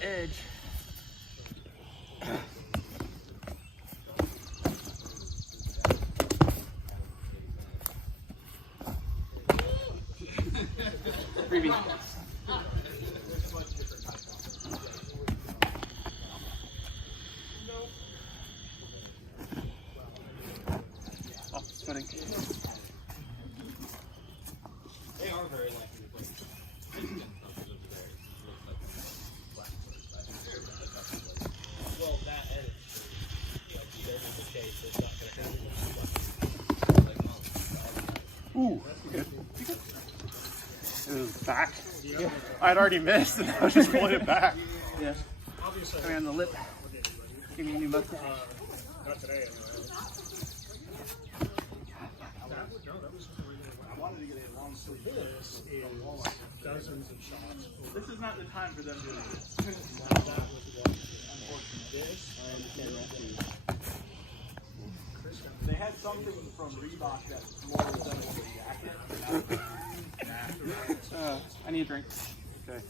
my edge. Freebie. Oh, spinning. They are very likely to play. Well, that edit, like, there's the chase, so it's not going to happen. Ooh, you good? It was back. Yeah. I'd already missed, and I was just pulling it back. Yeah. Coming on the lip. Give me a new mustache. Not today, anyway. I wanted to get a long sleeve. This is dozens of shots. This is not the time for them to do this. That was what, unfortunately. This, They had something from Reebok that more resembles a jacket. I need a drink. Okay.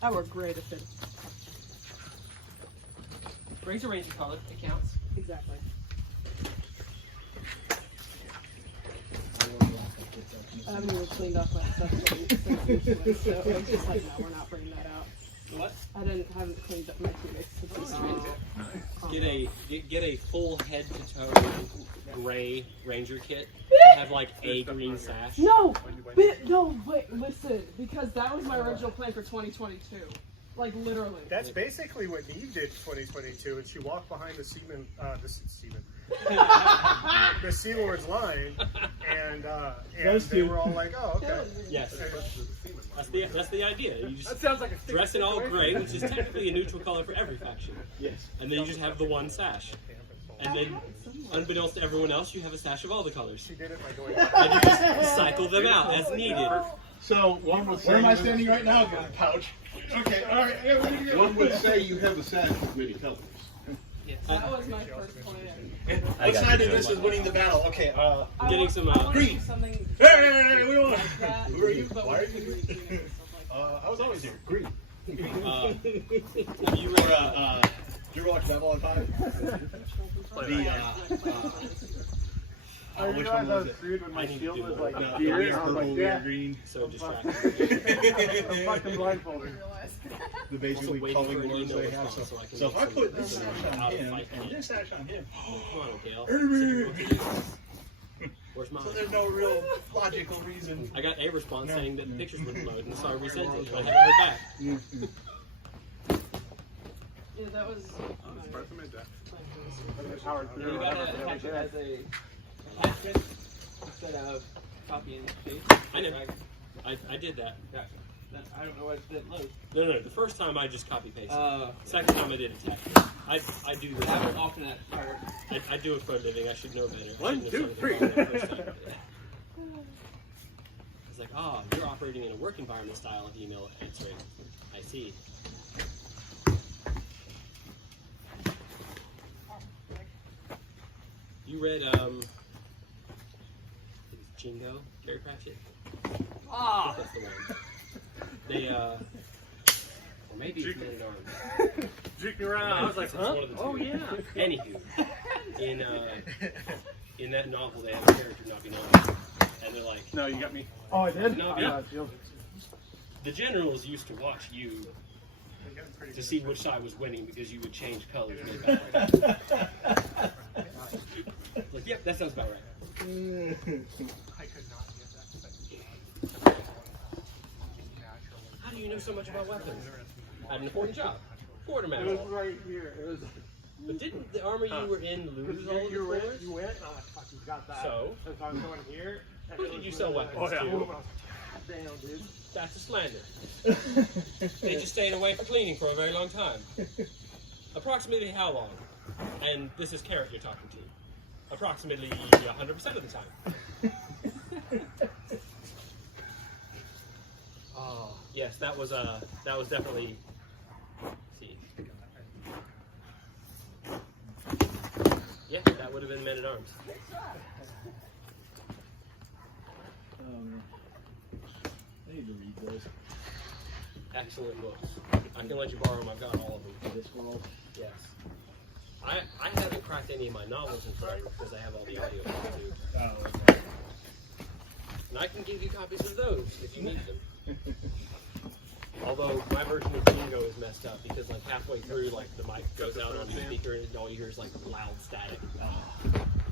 That worked great if it. Raise a range of color, it counts. Exactly. I haven't even cleaned off my stuff so I was just like, no, we're not bringing that out. What? I haven't cleaned up my teammates. Get a full head to toe gray Ranger kit. Have like a green sash. No, wait, listen, because that was my original plan for 2022. Like literally. that's basically what Neve did in 2022, and she walked behind the the Sea Lord's line, and they were all like, "Oh, okay." Yes. That's the idea. You just That sounds like a dress in all gray, which is technically a neutral color for every faction. Yes. And then you just have the one sash. And then, unbeknownst to everyone else, you have a sash of all the colors. She did it by going. And you just cycle them out as needed. So, where am I standing right now? Got a pouch. Okay, alright. Yeah, One would say you have a sash with many colors. That was my first plan. What side of this is winning the battle? Okay, Getting some green. Something Hey, we don't want like that. Who are you? But Why are with you the green team and stuff like that. I was always here. Green. if you were Did you ever watch Babylon 5? Which one was it? I need to do more. No, No, we are yeah. purple, we are green. So distracted. I'm fucking blindfolded. The Also basically waiting calling for an words email they have. response So, so I can so if make I some- put this some sash on out of him fight and plan. this sash on him, Come on, Gail. Ernie. Where's mine? so there's no real logical reason. I got a response saying that the pictures wouldn't load, and so I resent it, but I haven't heard back. Yeah, that was. You gotta attach it as a attachment instead of copy and paste. I know. I did that. I don't know why it didn't load. No, the first time I just copy pasted. Uh, Second time I did attach. I do this. that was often at fire. I do it for a living. I should know better. 1, 2, 3. It's like, oh, you're operating in a work environment style of email answering. I see. You read Jingo, Gary Pratchett? Ah! That's the one. They or maybe it's Men at Arms. Juking around. I was like, It's huh? one of the two. Oh, yeah. Anywho, in that novel, they have a character Nabi, and they're like, No, you got me. Oh, I did? No, yeah. The generals used to watch you to see which side was winning because you would change colors mid-battle. Like, yep, that sounds about right. I could not get that. How do you know so much about weapons? I had an important job. It Quartermaster. was right here. It was. But didn't the armor you were in lose all of the You cores? went. Oh, I fucking got that. So? If I was going here. Who did you sell weapons to? Damn, dude. That's a slander. They just stayed away for cleaning for a very long time. Approximately how long? And this is Carrot you're talking to. Approximately 100% of the time. Oh, yes, that was definitely. Let's see. Yeah, that would have been Men at Arms. I need to read those. excellent books. I can let you borrow them. I've got all of them. For this world. Yes. I haven't cracked any of my novels in forever because I have all the audio books too. Oh, okay. And I can give you copies of those if you need them. Although my version of Bingo is messed up because like halfway through, like the mic goes out on the speaker and all you hear is like loud static. I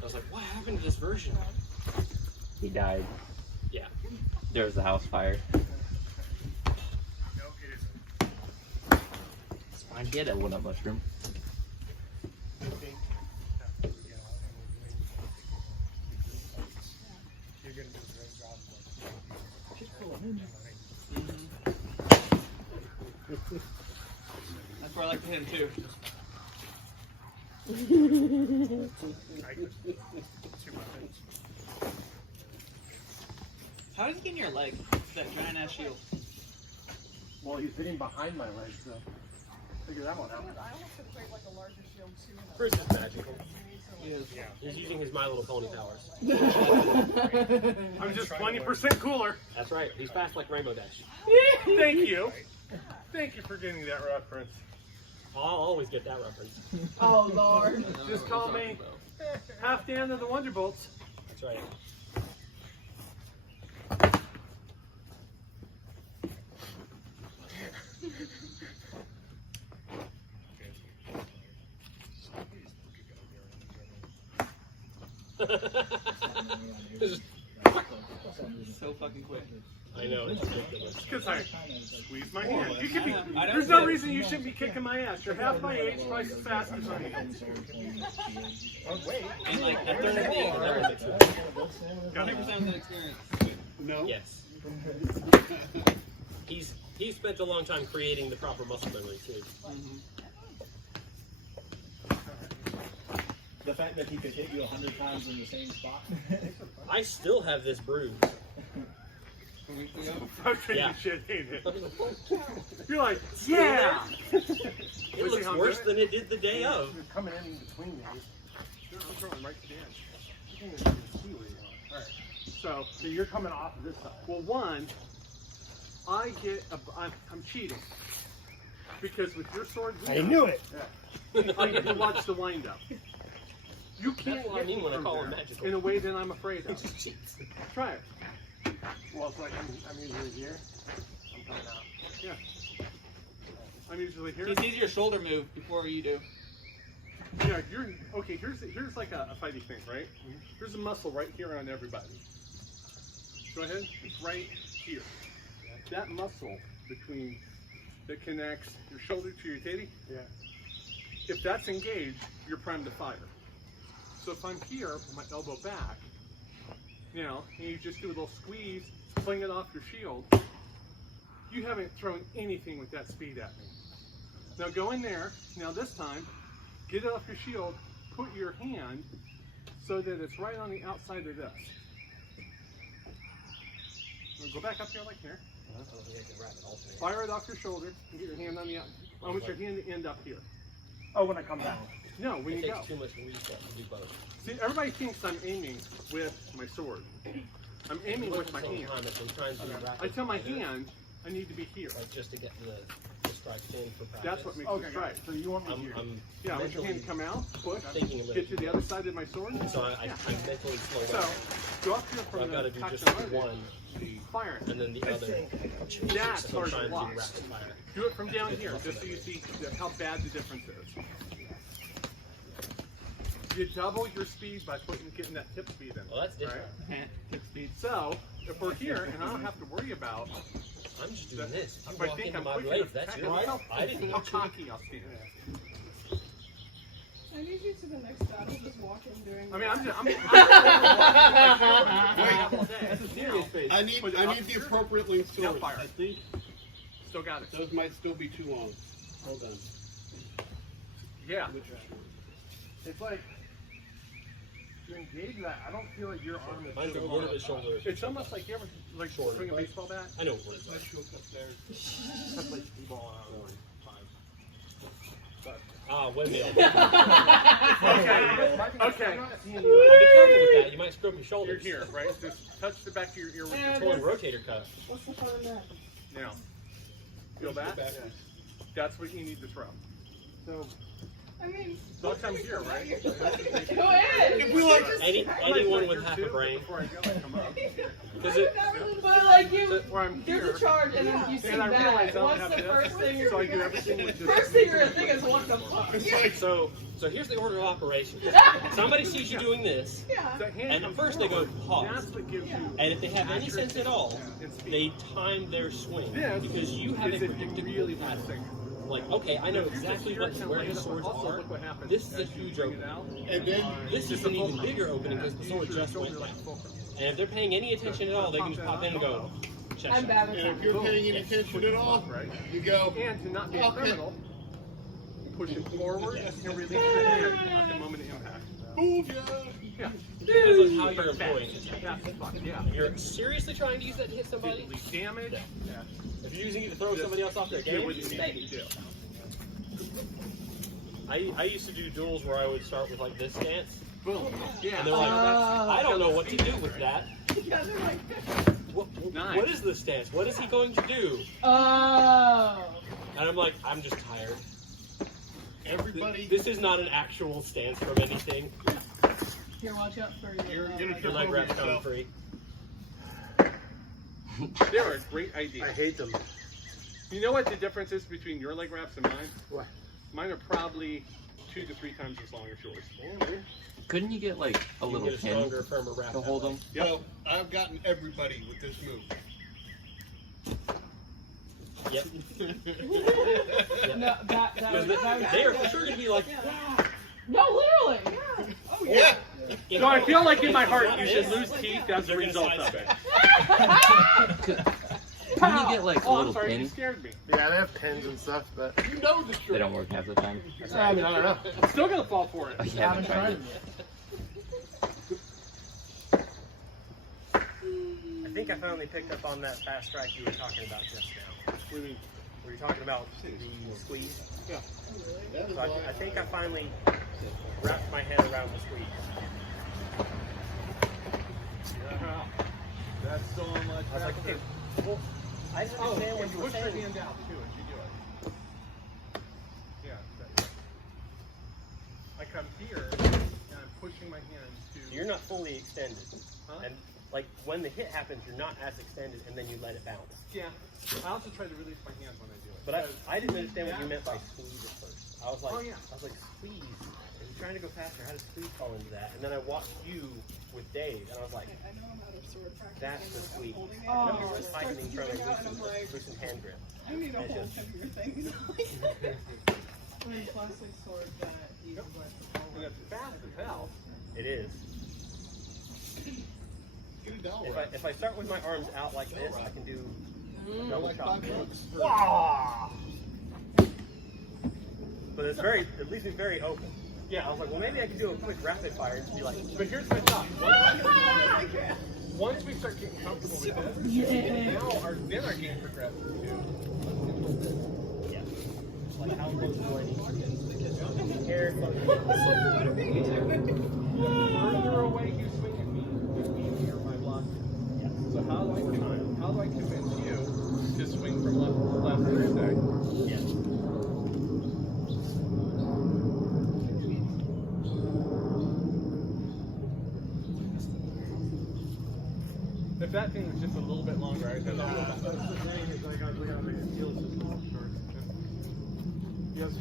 was like, what happened to this version? He died. Yeah. There was a house fire. No, it isn't. I get it. What up, mushroom? I think that, you know, you're going to do a great job That's where I like to hit him too. I could see my face. How did you get in your leg? That giant ass shield. Well, he's hitting behind my legs, so figure that one out. I almost could create like a larger shield too. Bruce is magical. Yeah. He's using his My Little Pony powers. I'm just 20% cooler. That's right. He's fast like Rainbow Dash. Thank you. Thank you for getting that reference. I'll always get that reference. Oh Lord. Just call me Half Dan of the Wonderbolts. That's right. So fucking quick. I know, it's ridiculous. Because I squeeze my hand. You could be, I don't there's no get- reason you shouldn't be kicking my ass. You're half my age, twice as fast as I am. Oh, wait. And like a third of the Never mix it. 100% of the experience. No? Yes. He's spent a long time creating the proper muscle memory too. The fact that he could hit you 100 times in the same spot. I still have this bruise. Frustrating Yeah. shit, ain't it? You're like, yeah! It looks worse than it did the day of. You're coming in between me. I'm throwing right to the edge. You can't even see where you are. All right. So, So you're coming off of this side. well, one, I'm cheating. Because with your sword, I knew it. I get to watch the wind up. You can't That's what I get mean me when I from call him there magical. in a way that I'm afraid of. Try it. Well, it's like I'm usually here. I'm coming out. Yeah. I'm usually here. He sees your shoulder move before you do. Yeah, you're okay. Here's like a fighting thing, right? Here's a muscle right here on everybody. Go ahead. It's right here. That muscle that connects your shoulder to your titty. Yeah. If that's engaged, you're primed to fire. So if I'm here with my elbow back, you know, and you just do a little squeeze, fling it off your shield, you haven't thrown anything with that speed at me. Now go in there. Now this time, get it off your shield, put your hand so that it's right on the outside of this. Now go back up here like here. Fire it off your shoulder and get your hand on the outside. I want your hand to end up here. Oh, when I come back. No, when It you go. takes too much reset to do both. See, everybody thinks I'm aiming with my sword. I'm aiming with my hand. I'm trying to do rapid I tell my fire, hand I need to be here. like just to get the strikes in for practice. That's what makes Okay, me got strike. it. So you want me I'm, here? I'm Yeah, I want your hand to come out, push, thinking of it. get to the other side of my sword. So I mentally slow So, down. go up here So from I've got to the do just Kakamade, one, fire it. and then the other. That's So I'm hard trying to to do block. rapid fire. Do it from down here, just so you see how bad the difference is. You double your speed by getting that tip speed in. Well, that's different. Right? Tip speed. So, if we're here and I don't have to worry about I'm just doing this. I'm if I walking think to I'm my quick blades. enough That's to your tackle, fault. I didn't how want to. cocky I'll stand. I need you to the next battle, just walking during. I mean, I'm That's a serious face. I need the appropriate length Now sword. fire. I think Still got it. those might still be too long. Hold on. Yeah. It's like you engage that. I don't feel like your arm is Mine's a so little long. bit shoulder. It's almost like you ever swing a baseball bat. I know what it is. I play t-ball out. Windmill. Okay. I'm Okay. not seeing Be you. careful with that. You might screw up your You're shoulders. here, right? Just touch the back of your ear with your Pull a rotator cuff. What's the fun in that? now. Feel that? That's what you need to throw. So, I mean, So I'll come here, right? go ahead. If we like Anyone with half a brain. Before I go, I come up. Because it, But like you, Where I'm there's here. a charge, and then you see And I realize that. I What's don't the have first this, thing you're so I do everything with this. First thing you're gonna think is what the fuck? It's like so here's the order of operations. Somebody sees you doing this, Yeah. That hand and at comes first they go forward. pause. That's what gives you. And if they have any sense at all, and speed. they time their swing This because you have a is if you predictable really want to pattern. sing. Like, okay, I know If you're just exactly here and where lay his it up, swords also, are. look what happens This is a as you huge bring it opening. out. and then This is an even bigger opening because the sword just went down. And if they're paying any attention at all, they can just pop in and go, check I'm shot. bad and with if you're paying any attention at all, Right. you go. And to not be a Okay. criminal, push it forward and release your hand at the moment of impact. Move ya. Yeah. Depends on how you're employing it. That's fuck, yeah. If you're seriously trying to use that to hit somebody, Physically damage. if you're using it to throw somebody else off their Do game, what you need maybe. to do. I used to do duels where I would start with like this stance, Boom. Yeah. and they're like, I don't know what to do with that. Yeah, they're like, Nice. What is this stance? What is he going to do? oh. And I'm like, I'm just tired. Everybody, This is not an actual stance from anything. Here, watch out for you're gonna Your trip leg over wrap's coming yourself. free. They're a great idea. I hate them. You know what the difference is between your leg wraps and mine? What? Mine are probably 2 to 3 times as long as yours. Couldn't you get like a You little get a pin stronger, firmer wrap to that hold way. them? Well, I've gotten everybody with this move. Yep. No, that Because was, that was they are for sure going to be like, No, literally. Yeah. Oh Yeah. if So I feel like in my heart not you should this, lose teeth as a they're gonna result of sidestep. it. Couldn't you get like a Oh, I'm little sorry, you pin? scared me. Yeah, they have pins and stuff, but You know the They trick. don't work half the time. I mean, I don't know. I'm still gonna fall for it. I I haven't haven't tried tried it. them yet. I think I finally picked up on that fast strike you were talking about just now. What do you mean? Were you talking about the squeeze? Yeah. That is So I think I finally wrapped my head around the squeeze. Yeah. That's so much. I was like, okay, well, I didn't Oh, understand what and you were push your saying. hand out too as you do it. Yeah. I come here and I'm pushing my hand to. You're not fully extended. Huh? And like when the hit happens, you're not as extended and then you let it bounce. Yeah. I also try to release my hands when I do it. But because- I didn't understand what you meant by squeeze at first. I was like, Oh, yeah. squeeze. I was trying to go faster. How does squeeze fall into that? And then I watched you with Dave, and I was like, that's the squeeze. And I'm just tightening, trying to loosen hand grip. I need a And whole just- heavier thing. Plastic sword that you And it's fast as hell. It is. Get a dollar. If I start with my arms out like this, I can do a double Like shot. $5 But it's very, at least it's very open. Yeah, I was like, well, maybe I could do a quick rapid fire and just be like, But here's my thought. Once we start getting comfortable with this, then our game progresses too. yeah. Like, how close do I need to get? Here, The further away you swing at me, the easier my block is. yeah. So how do I convince you to swing from left to left Thursday? Yeah. If that thing was just a little bit longer, I'd have That's the thing, is like, we gotta make it feel just a little short. Yes.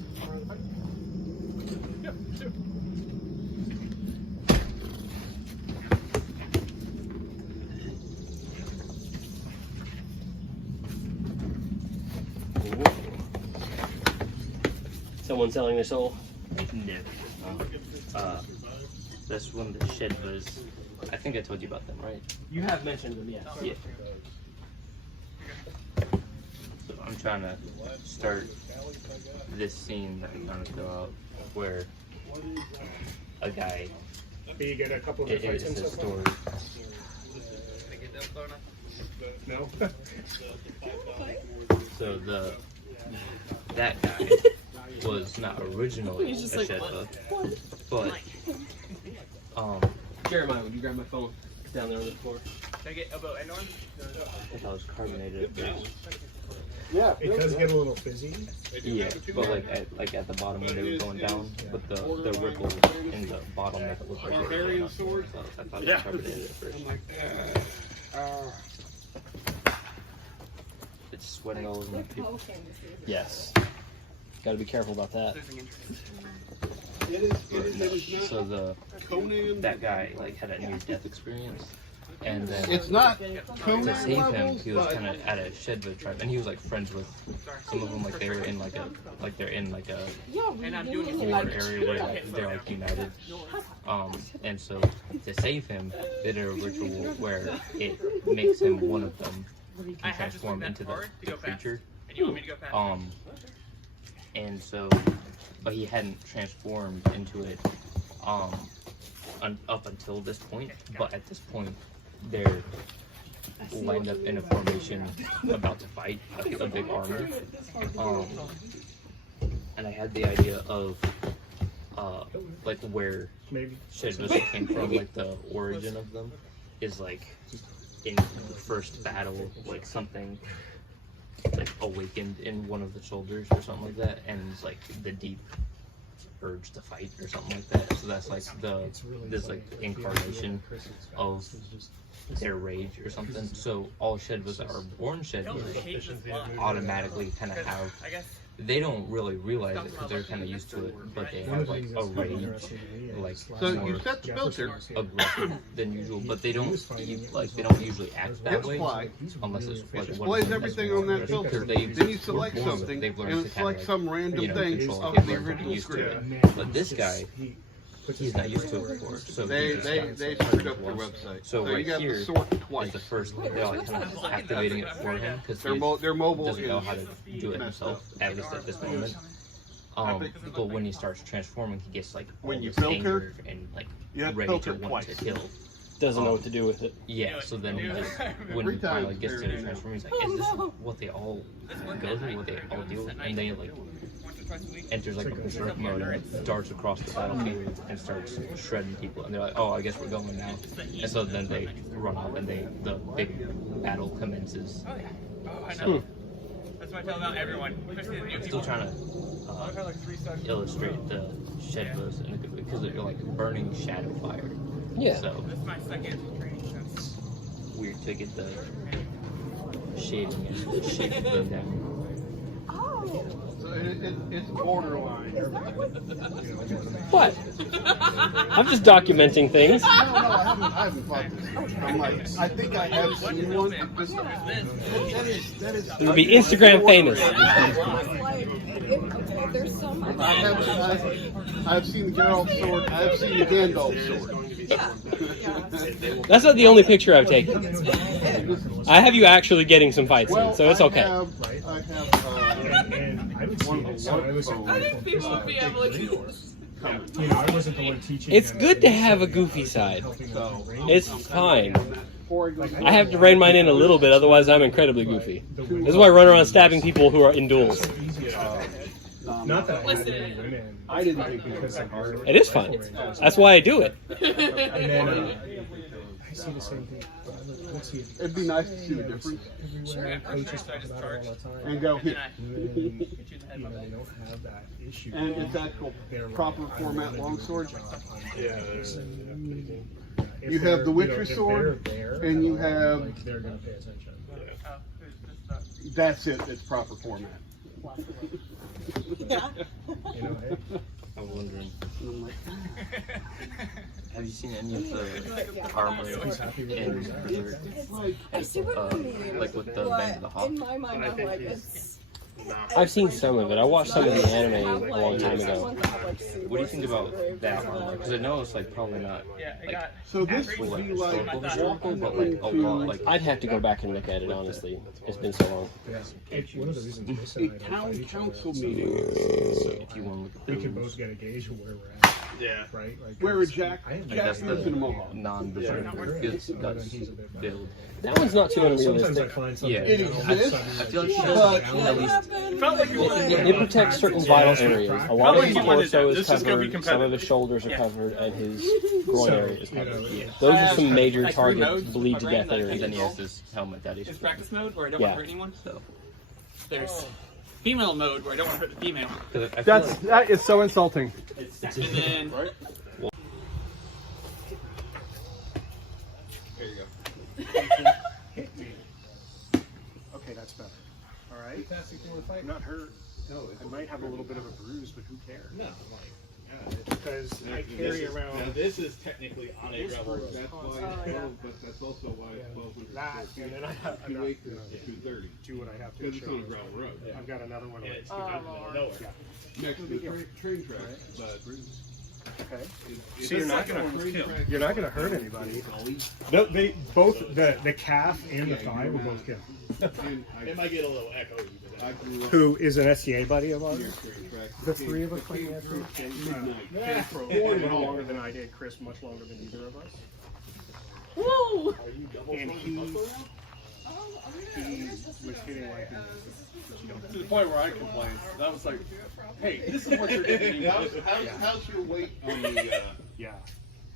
Yep, two. Someone selling their soul. No. That's one of the shed was. I think I told you about them, right? You have mentioned them, yes. Yeah. So I'm trying to start this scene that I'm trying to go out where a guy. Do you get a couple of It fights is in a so far? story. No? So that guy was not originally a He's just like, Shedba, but Jeremiah, would you grab my phone? It's down there on the floor. Can I get elbow and arm? I thought it was carbonated at first. Yeah. It does get a little fizzy. Yeah, but like at the bottom when they were going down, with the ripple in the bottom that looked like they were going up. So I thought it was carbonated at first. It's sweating all over my people. Yes. Got to be careful about that. It is not So Conan. that guy like had a near-death experience, and then It's not to Conan save him, levels, he was but kind of at a Shedwood tribe, and he was like friends with some of them. Like they were in like a Yeah, we And I'm didn't doing it war like area where like, they're like united. And so to save him, they did a ritual where it makes him one of them. He I can have to swing transform that into hard to the go fast. creature. And you want me to go fast? And so, but he hadn't transformed into it up until this point. But at this point, they're lined up in a formation about to fight a big army. And I had the idea of like where Maybe. Shedwood came from, like the origin of them is like in the first battle, like something like awakened in one of the soldiers or something like that, and it's like the deep urge to fight or something like that. So that's like this like incarnation of their rage or something. So all Shedwoods that are born Shedwoods automatically kind of have. I guess. They don't really realize it because they're kind of used to it, but they have like a rage, like so more you set the filter. aggressive than usual. But they don't they don't usually act that way Apply. unless it's like Displays everything on that filter. Then you select something, and it's like some random thing control of it. the They've learned to get original used to it. script. But this guy, he's not used to it before, so he just got They started screwed up their once. website. So So you right got here to sort is twice. the first. They're like kind of activating it for him because Their he mobile doesn't know is how to do it messed himself, up. at least at this moment. But when he starts transforming, he gets like all When you this filter, anger and like you have to ready to filter want twice. to kill. Doesn't know what to do with it. Yeah, so then he just, when Every he time finally gets to they're- transform, he's like, is this what they all go through, what they all deal with? And then he like enters like a berserk mode and darts across the battlefield and starts shredding people. And they're like, oh, I guess we're going now. And so then they run off and the big battle commences. Oh, I know. That's what I tell about everyone. I'm still trying to illustrate the Shedwoods in a good way because they're like burning shadow fire. Yeah. So This is my second training session. weird to get the shading and shaking them down. Oh, So it's borderline. What? I'm just documenting things. No, I haven't fought this. I'm like, I think I have seen one. That is. It would be Instagram famous. like, okay, there's some. I've seen the Geralt sword. I've seen the Gandalf sword. Yeah. That's not the only picture I've taken. I have you actually getting some fights in, Well, so it's okay. I have And I would see it, so I was I think people would be able to. you know, I wasn't the one teaching. It's them. good to have a goofy side. Helping them with range. It's fine. before I go. I have to rein mine in a little bit, otherwise I'm incredibly goofy. This is why I run around stabbing people who are in duels. Not that I had many women. I didn't think because of our It is fun. That's why I do it. And then I see the same thing. Let's see. It'd be nice to see the difference Everywhere coaches talk about it all the time. and go here. And then, you know, they don't have that issue. And it's actual proper format longsword. Yeah. You have the Witcher sword, and you have. Like, they're gonna pay attention. That's it. It's proper format. Yeah. You know, I'm wondering, have you seen any of the armor in Berserk? I see what you mean. Like with the Band of the Hawk? In my mind, I'm like, it's. I've seen some of it. I watched some of the anime a long time ago. What do you think about that armor? Because I know it's like probably not Yeah, I like got. So this actual would like be like historical, but like a lot like I'd have to go back and look at it, honestly. It's been so long. one of the reasons Lisa a and I don't town fight each other council is meeting. if you want to look we at can those. both get a gauge of where we're at. Yeah. Right? Like, Where a Jack Like that's lives in a the mohawk. non-berserker guts he's a bit mad. build. That one's not too Sometimes I unrealistic. find something. Yeah. It you know, all of a exists. sudden, I feel like like, she But- doesn't at least. Felt like you wanted to It protects certain vital areas. A lot Felt of like his you wanted torso that. is This is gonna be covered, some of his competitive. shoulders are covered, and his groin area is you know, covered. Those are some major like three target modes. bleed My to brain, death like, areas. And then he has this helmet that he's. There's practice mode where I don't Yeah. want to hurt anyone. So. There's female mode where I don't want to hurt the female. That is so insulting. And then There you go. Hit me. Okay, that's better. All right. I'm not hurt. No, I might have a little bit of a bruise, but who cares? No, Because I carry around. Now this is technically on a This gravel road. bruise That's why constantly. it's 12, but that's also why it's 1200 That, square and feet. then I have 2 got, acres to 230. do what I have to. Because it's show on a you. gravel road. I've got another one. It's Like, out in the middle of nowhere. yeah. Next to the train tracks. But Okay. it's So you're not like gonna a train track. You're not gonna hurt anybody. They both the calf and the thigh were both killed. And It might get a little echoey, but I grew up Who is an SCA buddy of ours? near train tracks. The three of us Came playing that through midnight. Yeah, for a little longer than I did. Chris, much longer than either of us. Woo! And he was hitting like to the point where I complained. And I was like, hey, this is what you're doing. How's your weight on the? yeah,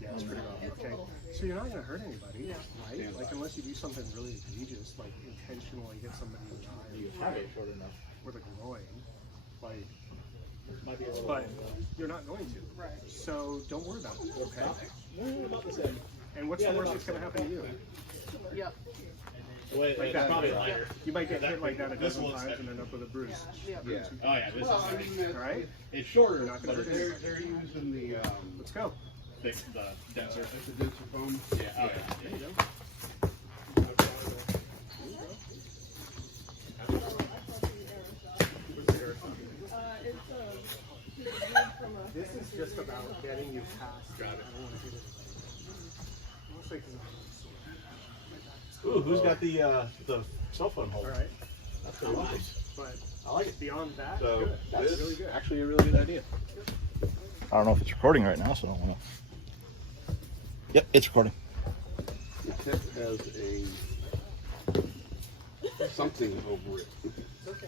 it's pretty rough. Okay, so you're not gonna hurt anybody, right? Like unless you do something really egregious, like intentionally hit somebody in the eye or the groin, like. But you're not going to. Right. So don't worry about it. Okay. And what's the worst that's gonna happen to you? Yep. Like that. Probably lighter. You might get hit like that a dozen times and end up with a bruise. Yeah. Oh yeah, this Well, I is mean, that, All right. it's shorter, Not gonna but hurt it's they're using the Let's go. the denser. that's the denser foam. Yeah. Oh, yeah. There you go. This is just about getting you past. Got it. Looks like Ooh, who's got the cell phone all holder? right, That's pretty nice. but I like it. beyond that, So good. That's this- really good. Actually, a really good idea. I don't know if it's recording right now, so I don't want to. Yep, it's recording. The tip has a something over it.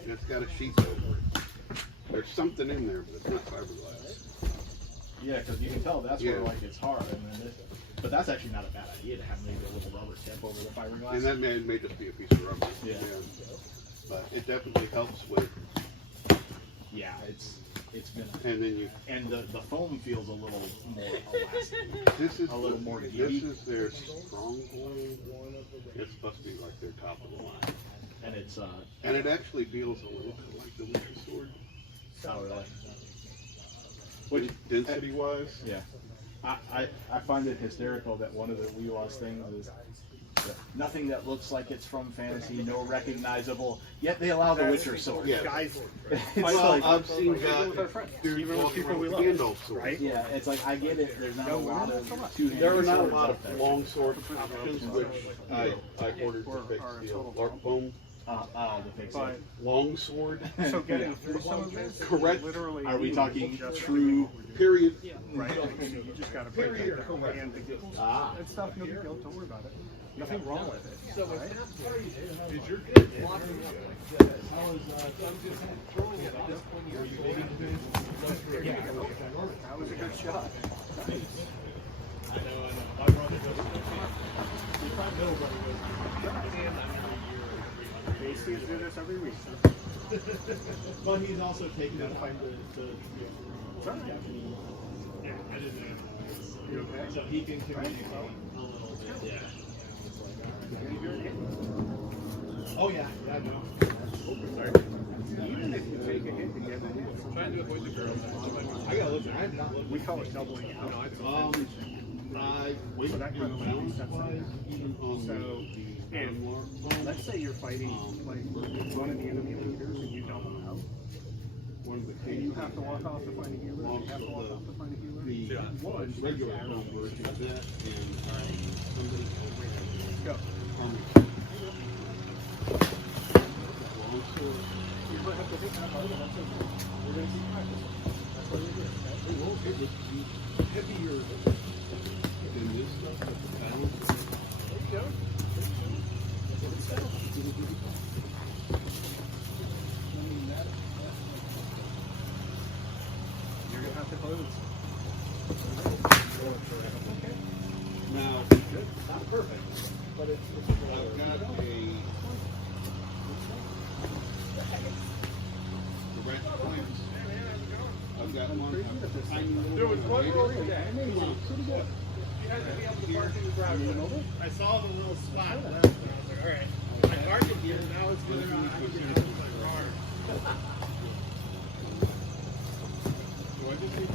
It's got a sheath over it. There's something in there, but it's not fiberglass. Yeah, because you can tell that's Yeah. where like it's hard, and then but that's actually not a bad idea to have maybe a little rubber tip over the fiberglass. And that may just be a piece of rubber. Yeah. But it definitely helps with, Yeah, it's gonna. and then you, And the foam feels a little more elastic. this is, A little more this giddy. is their stronghold. It's supposed to be like their top of the line. And it's And it actually feels a little bit like the winter sword. oh really? Density wise. Yeah. I find it hysterical that one of the WeWaz things is that nothing that looks like it's from fantasy, no recognizable, yet they allow the Witcher sword. Yeah. Guys, It's Well, like, I've seen even with our guys, friends, dudes even with walking people around we with love, Gandalf swords. right? yeah, it's like I get it. There's not a lot of two-handed There are not a swords lot out there. of long sword options, which I ordered Or to fix our the total LARP foam. The fix But it. Long sword, so getting through some of this, Correct. literally. Are we means talking just true? period. Right. So you just gotta break Period. that down and the gills Ah. and stuff. No big deal. Don't worry about it. Nothing wrong with it. So right? That was a good shot. Casey do this every week. But he's also taking the time to It's all right. You okay? so he can communicate a little bit. Yeah. Oh yeah, I know. Even if you take a hit to get it in, Trying to avoid the girls. I gotta look. I'm not looking. we call it doubling out. I weight So that kind of balance sets wise, it. even on So, the if, LARP foam, let's say you're fighting like one of the enemy leaders and you double out, one of the and you cases have to walk off to find a healer, and you have to walk off to find a healer. the regular foam version of that and somebody Go. long sword. You might have to hit that hard, but that's okay. We're gonna keep practicing. That's what we do, okay? It would be heavier than this stuff, but the balance. There you go. You're gonna have to close. Now, It's not perfect, but it's I've got the ratchet clamps. I've got one. Tiny little There was one one. roll today. Pretty good. You guys will be able to park in the driveway. I saw the little spot left, and I was like, all right. I parked it here, now it's whether or not I can get out of my car. Do I just need to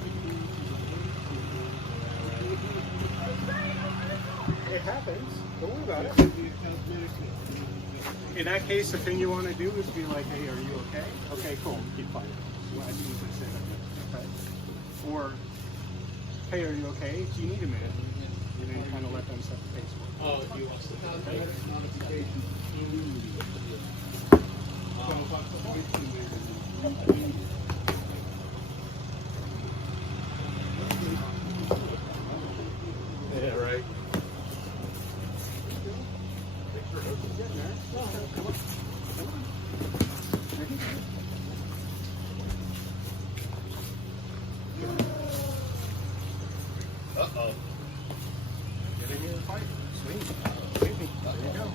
It happens. Don't worry about it. In that case, the thing you want to do is be like, hey, are you okay? Okay, cool. Keep quiet. Well, I think you could say that. Okay. Or, hey, are you okay? Do you need a minute? And then kind of let them set the pace for it. Oh, he wants to. Yeah, right. Uh-oh. Get in here and fight. Swing. There you go.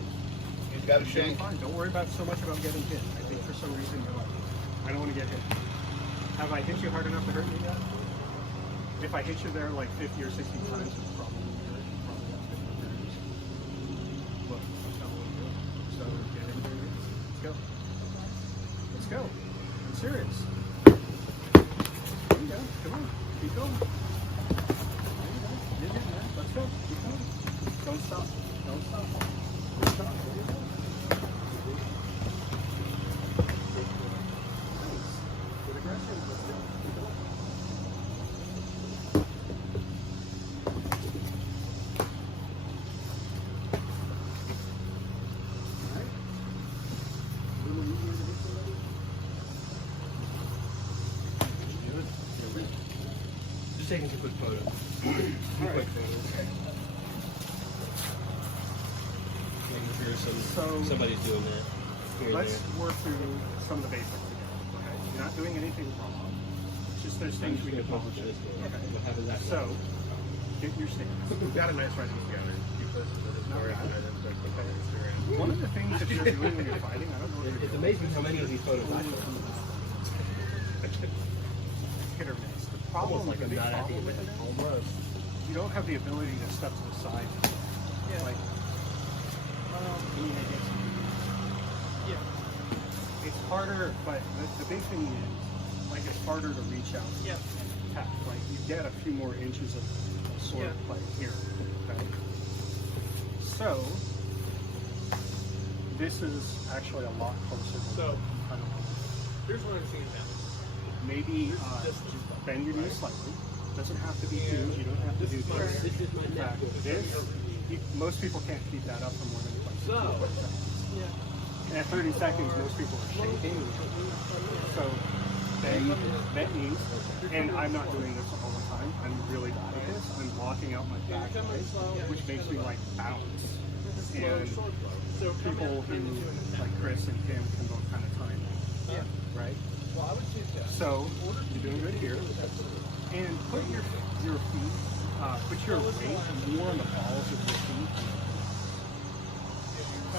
He's got a You're shank. fine. Don't worry about so much about getting hit. I think for some reason you're like, I don't want to get hit. Have I hit you hard enough to hurt you yet? If I hit you there like 50 or 60 times, it's probably hurt. You probably got 50 hurt. But that's not what we're doing. So get in there. Let's go. Let's go. I'm serious. There you go. Come on. Keep going. There you go. You're getting there. Let's go. Keep going. Don't stop. Don't stop. Don't stop. There you go. Nice. Good aggression. Let's go. Keep going. Alright. A little easier to hit somebody. Good. Good. Just taking some quick photos. Alright. So Somebody's doing that. Here let's and work through some of the basics together. Okay. You're not doing anything wrong. It's just there's things we can apologize for. Okay. What happens after? So get your stance. We've got a nice writing together. Keep this for the story. Okay. One of the things that you're doing when you're fighting, I don't know if It's you're amazing how many of these photos I took. hit or miss. The problem, Almost like the I'm big not happy problem with with it. it, almost, you don't have the ability to step to the side. Like, it's harder, but the big thing is, like, it's harder to reach out. Yep. Tap. Like, you get a few more inches of sword play here. Okay. So, this is actually a lot closer than So, I don't know. here's what I'm seeing now. Maybe bend your knee slightly. Doesn't have to be huge. You don't have to do this. This is my In neck. fact, this, most people can't keep that up for more than like 60 seconds. And at 30 seconds, most people are shaking. So, bend knees. And I'm not doing this all the time. I'm really bad at this. I'm blocking out my back leg, which makes me like bounce. And people who, like Chris and Kim, can both kind of time that. Right? So, you're doing good here. And put your feet, put your weight more on the balls of your feet.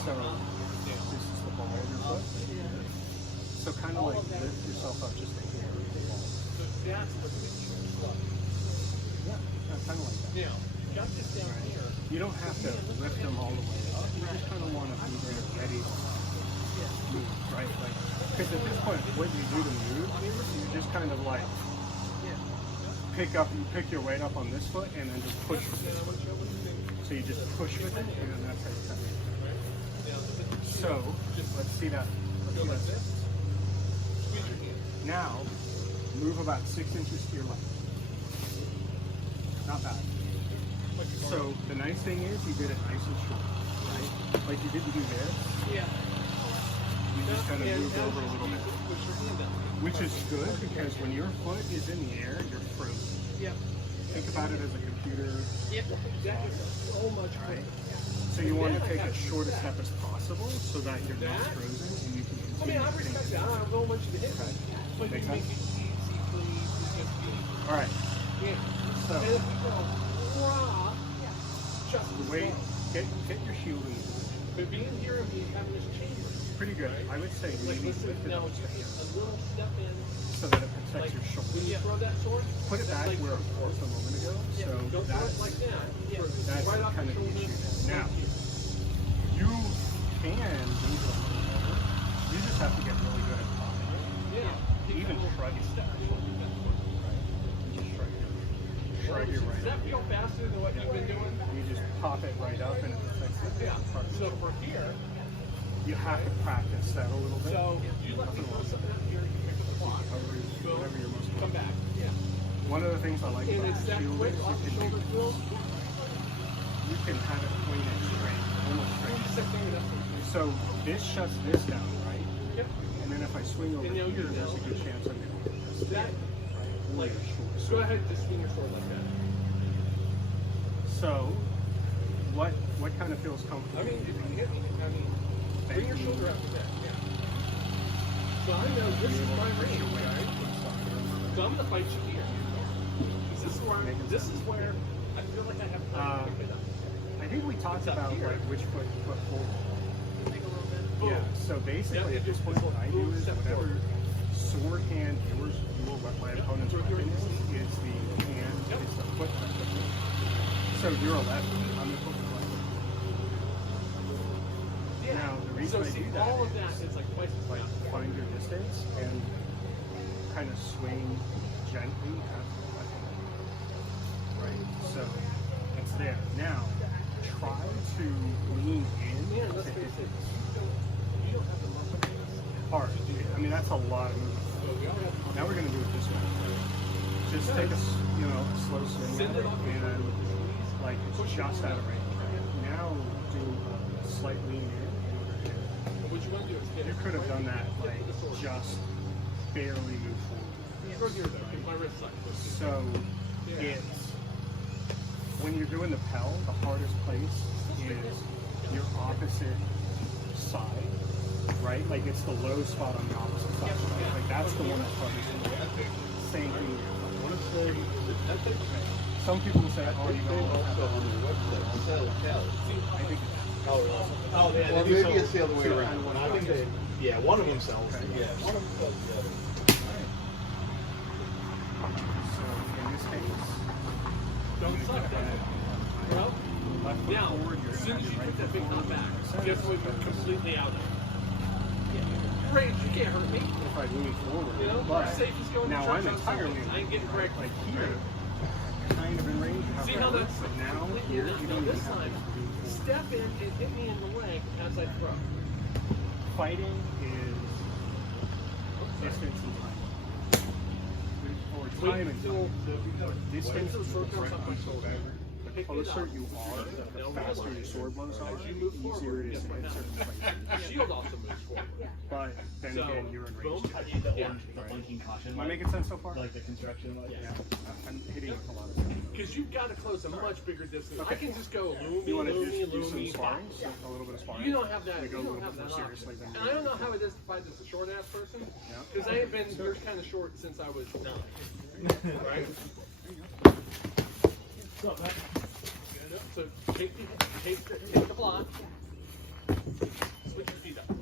So, this is the ball of your foot. So kind of like lift yourself up just a hair. Yeah, kind of like that. Right. You don't have to lift them all the way up. You just kind of want to be there ready to move, right? Like, because at this point, what you do to move, you just kind of like you pick your weight up on this foot and then just push with this foot. So you just push with it, and then that's how you kind of. So let's see that. Let's see that. Now, move about 6 inches to your left. Not bad. So the nice thing is you did it nice and short, right? Like you didn't do this. you just kind of move over a little bit. Which is good because when your foot is in the air, you're frozen. Yep. Think about it as a computer. Yep. That is so much right? So you want to take as short a step as possible so that you're not frozen and you can I mean, continue. I respect that. I don't want you to hit that. But you Make make sense? it easy, please. Just be. All right. Yeah. So And if you go, rah, just the way get your shield in. But being here and being having this chamber. Pretty good. I would say Like, maybe listen, lift it now up just a little step in. so that it protects Like, your shoulder. when you throw that sword, Put it back like, where it was a moment ago. Yeah, So don't throw that's it like that. Yeah, that's right off kind the of the shoulder. issue. Now you can move it over. You just have to get really good at popping it. Yeah. Even shrug it. Step. Just shrug your right Is that arm. real faster than what you've been doing? You just pop it right up and it affects the Yeah. part of the So shoulder. for here, You have to practice that a little bit. so you let me throw something up here, you pick up the block. Whatever you're most Come back. Yeah. One of the things I like And about it's the that shield quick is off the shoulder fill. you can have it pointed straight, almost straight. So this shuts this down, right? Yep. And then if I swing over And now here, you're there's a now- good chance I'm going to hit this. That, like, Short. go ahead and just swing your sword like that. So, what kind of feels comfortable? I mean, if you hit me, I mean, bring your shoulder up to that. Yeah. So I know this is my range, right? So I'm gonna fight you here. 'Cause this is where I feel like I have time to pick it up. I think we talked about like which foot to put forward. Boom. Yeah. So basically, at this point, what I do is whatever sword hand yours you will let my opponent's weapon is the hand, it's the foot. That's the foot. So you're a lefty. I'm the foot. Yeah. Now the reason So I see, do that all of that is like twice as like fast. find your distance and kind of swing gently at the weapon. Right. So it's there. Now try to lean in. Man, let's to face hit it. You don't have the muscle for this. hard. I mean that's a lot of movement. So we all have Now we're gonna do it this way. Just take a a slow swing Send at it it off your shoulder and with the squeeze. like just out of range. Now do a slight lean in order to. What you want to do is get You it could have right done that into like the sword. just barely move forward. Throw your my wrist side. So Yeah. it's when you're doing the Pel, the hardest place is your opposite side, right? Like it's the low spot on the opposite side, right? Like that's the one that's hardest. Same thing. Some people say, "Oh, you know." I think it's Oh, yeah. Well, maybe it's the other way around. I think they, yeah, one of them sells. Yeah. One of them sells the other. so. In this case, Don't suck that. Well, left foot now, forward. You're as soon gonna as you have your put that right big foot knot forward. back, guess what you're completely out of? Range, you can't hurt me. If I lean forward, You know, but safe as going to now church I'm on entirely Sunday. I ain't getting wrecked. like here, kind of in range. of See that how works, that's but now completely here not. you Now don't even this have time, to lean forward. step in and hit me in the leg as I throw. Fighting is distance and time. Or time and time. Distance until the sword is comes up my shoulder. the closer you are, the faster your sword blows off, the easier it is to hit certain places. The shield also moves forward. But then So, again, you're in range. boom. too. I need the Yeah. blinking caution. Am I making sense so far? Like the construction light? Yeah. I'm hitting with a lot of things. Because you've got to close a much bigger distance. I can just go You loomy, want to loomy, do some loomy, sparring? pop. A little bit of sparring? You don't have that. We You go a don't little have bit that more option. seriously than And I don't know how it is to fight as a short ass person. Yeah. Because I ain't been you're kind of short since I was 9. Right? So take the block. Switch your feet up.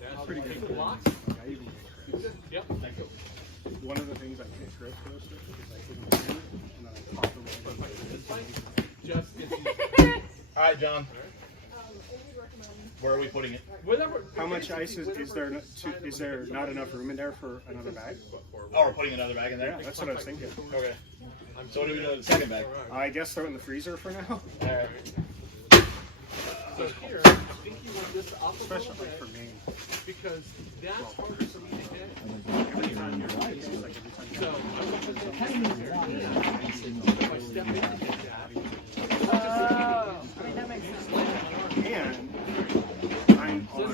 That's pretty good. Take the blocks. I even Yep. one of the things I hit growth roaster is I hit them here and then I pop them over. This fight, just All right, John. Where are we putting it? whatever. How much ice is there? Is there not enough room in there for another bag? Oh, we're putting another bag in there? Yeah, that's what I was thinking. Okay. So what do we do with the second bag? I guess throw it in the freezer for now. Alright. So here, I think you want this up a little Especially bit for me. because that's harder for me to hit. Every time you're right, it's like every time So I'm gonna put that in here. If I step in to hit that, Oh, I mean, that makes sense. and I'm on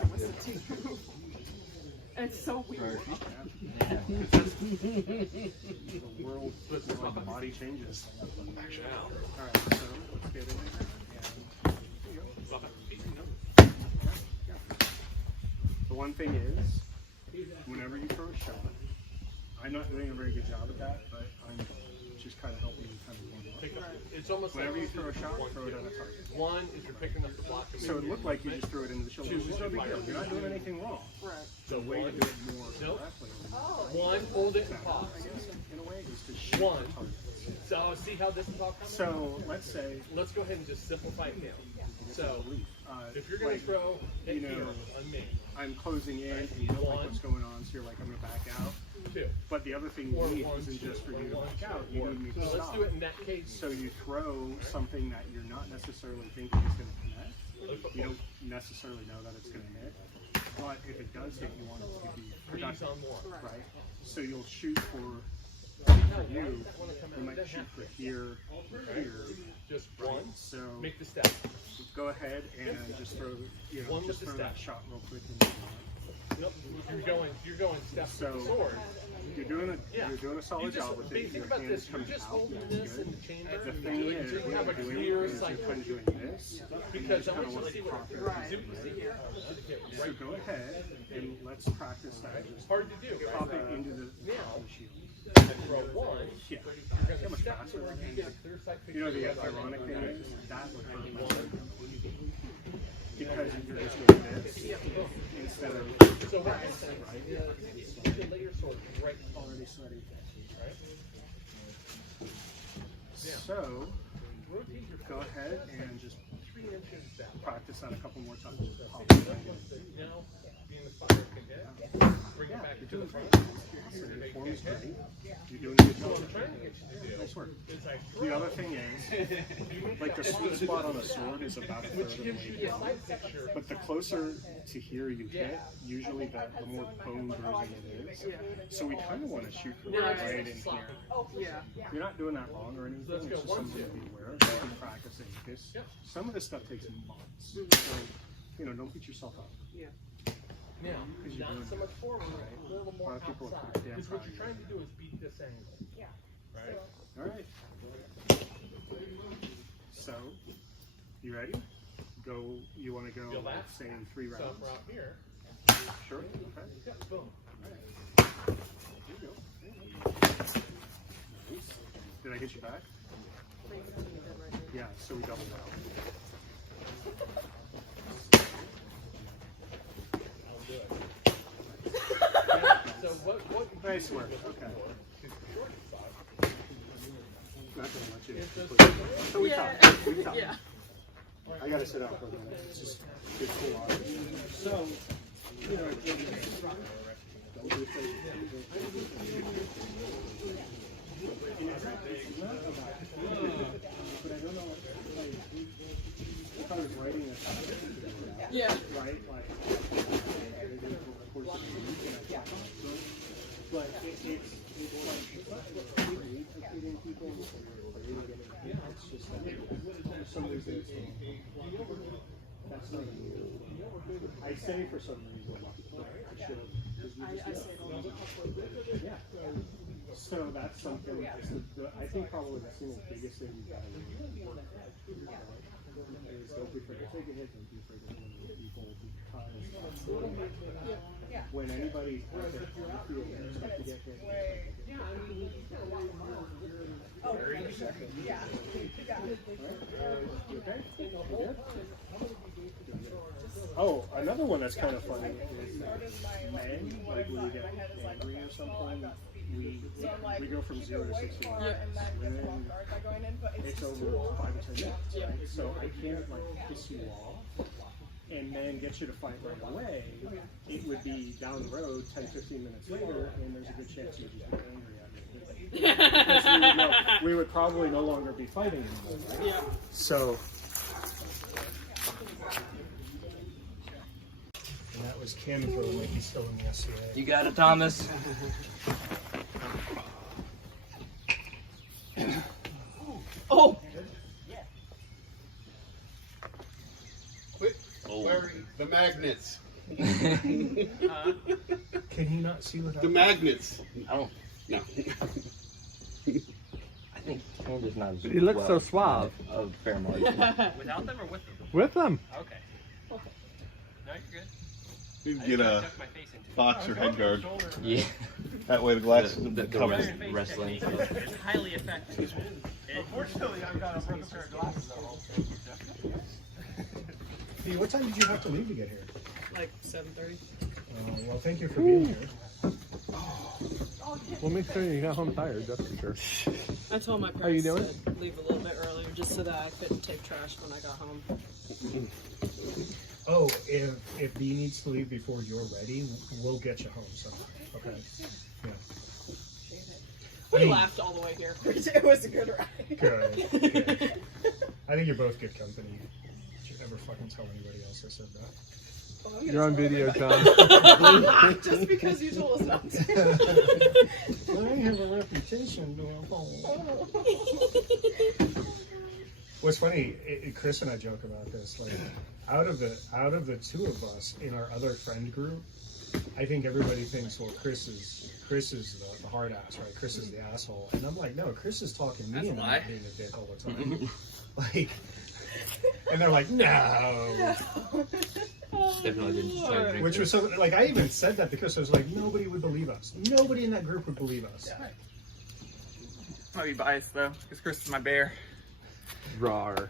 to listen to you. It's so weird. The world, the body changes. Alright, so let's get in there. The one thing is, whenever you throw a shot, I'm not doing a very good job at that, but I'm just kind of helping you kind of warm up. It's almost Whenever like you throw a shot, throw it at a target. one is you're picking up the block. So it looked like you just threw it into the shoulder. It's no big deal. You're not doing anything wrong. Right. The way to do it more correctly, One, hold it and pause. in a way, is to shoot One. the target. So see how this is all coming? So let's say, Let's go ahead and just simplify it down. So if you're like, gonna throw it you know, here on me, I'm closing in and you don't like what's going on, so you're like, I'm going to back out. two. But the other thing you Or need one, isn't two, just for or you to one, back out, two, you or- need me So to let's stop. do it in that case. So you throw something that you're not necessarily thinking is going to connect. You don't necessarily know that it's going to hit. But if it does hit, you want it to be productive, on one. right? So you'll shoot for you. You might shoot for here, here. Just Right? one. So Make the step. go ahead and just throw, One with just the throw step. that shot real quick. And Nope. You're going step So, with the sword. you're doing a Yeah. solid You just, job with it. think Your about hands this. You're come just out. holding That's this good. in the chamber. The thing is, so you what have a you're doing clear is you're cycle. kind of doing this. Because I kind want of you to want see to what pop it. Right. So go ahead and let's practice that. Just Hard to do. pop Right? it into the Now, shield. and throw one. Yeah. You're How going much to step faster to where that you is. get a clear sight picture. You know, the of what ironic I'm thing doing. is that would hurt my One. because you're just doing this instead of So what I'm saying is, you can lay your sword right already sweaty. right? So Rotate your go ahead and just 3 inches back. practice that a couple more times. Now, being the fire can hit. Bring it back to the front. So your form is Hit. great. You're doing a good So what job. I'm trying to get you to do Nice work. is I The throw, other thing is, like the sweet spot on a sword is about a third which of the gives you way the down. sight picture. But the closer to here you hit, usually the more bone bruising it is. So we kind of want to shoot for right in here. Yeah. You're not doing that wrong or anything. Let's It's go just 1, something 2. to be aware of. You can practice it. This, some of this stuff takes months. So, don't beat yourself up. Yeah. Now, Because you're not doing so much forward, a little A more lot of people are outside. pretty damn Because what proud you're of trying to do is beat this angle. Yeah. Right? All right. So, you ready? Go. You want to go, Feel like, that? say, 3 So rounds? if we're out here, Sure. Okay. yeah, boom. There you go. Nice. Did I get you back? Yeah. So we doubled out. I'll do it. So what Nice work. Okay. is the shortest side. Not gonna let you. It's just- complete. So we Yeah. talked. We talked. Yeah. I gotta sit out for a minute. It's just get cool on it. So, don't be afraid. Don't be afraid. It's not about but I don't know if I was writing a Yeah. right? Like, but it's like it's not afraid of hitting people. It's just like for some reason that's not you. I say for some reason, but I should I say it all the time. yeah. So that's something. I think probably the single biggest thing you gotta do is don't be afraid to take a hit, don't be afraid to hit people because when anybody has their field, they expect to get hit. Oh, another one that's kind of funny is men, like when we get angry or something, we go from 0 to 60 minutes. Women, it's over 5 or 10 minutes, right? So I can't like piss you off and then get you to fight right away. It would be down the road 10, 15 minutes later, and there's a good chance you'd just get angry at me. Because we would probably no longer be fighting anymore, right? Yeah. So. And that was Kim for like he's still in the SCA. You got it, Thomas. Oh. Quit wearing the magnets. Can he not see without The magnets. I don't. No. I think Tanner's just not as. He looks so suave. Of fair margin. Without them or with them? With them. Okay. No, you're good. You I get just a tucked my face into it. box or head guard. Yeah. That way the glasses will The be covered. wrestling. It's highly effective. Unfortunately, I've got a broken pair of glasses though. Hey, what time did you have to leave to get here? Like 7:30. Well, thank you for being here. We'll make sure you got home tired, that's for sure. I told my How you parents doing? to leave a little bit earlier just so that I couldn't take trash when I got home. Oh, if B needs to leave before you're ready, we'll get you home somehow. Okay. Yeah. We I mean, laughed all the way here. It was a good ride. Good. I think you're both good company. Did you ever fucking tell anybody else I said that? You're on video, John. Just because you told us not to. Well, I have a reputation. What's funny, Chris and I joke about this. Like, out of the two of us in our other friend group, I think everybody thinks, well, Chris is the hard ass, right? Chris is the asshole, and I'm like, no, Chris is talking me and I'm being a dick all the time. Like, and they're like, no. Definitely didn't try to drink. Which was so, like, I even said that because I was like, nobody would believe us. Nobody in that group would believe us. Yeah. Might be biased though, because Chris is my bear. Rawr.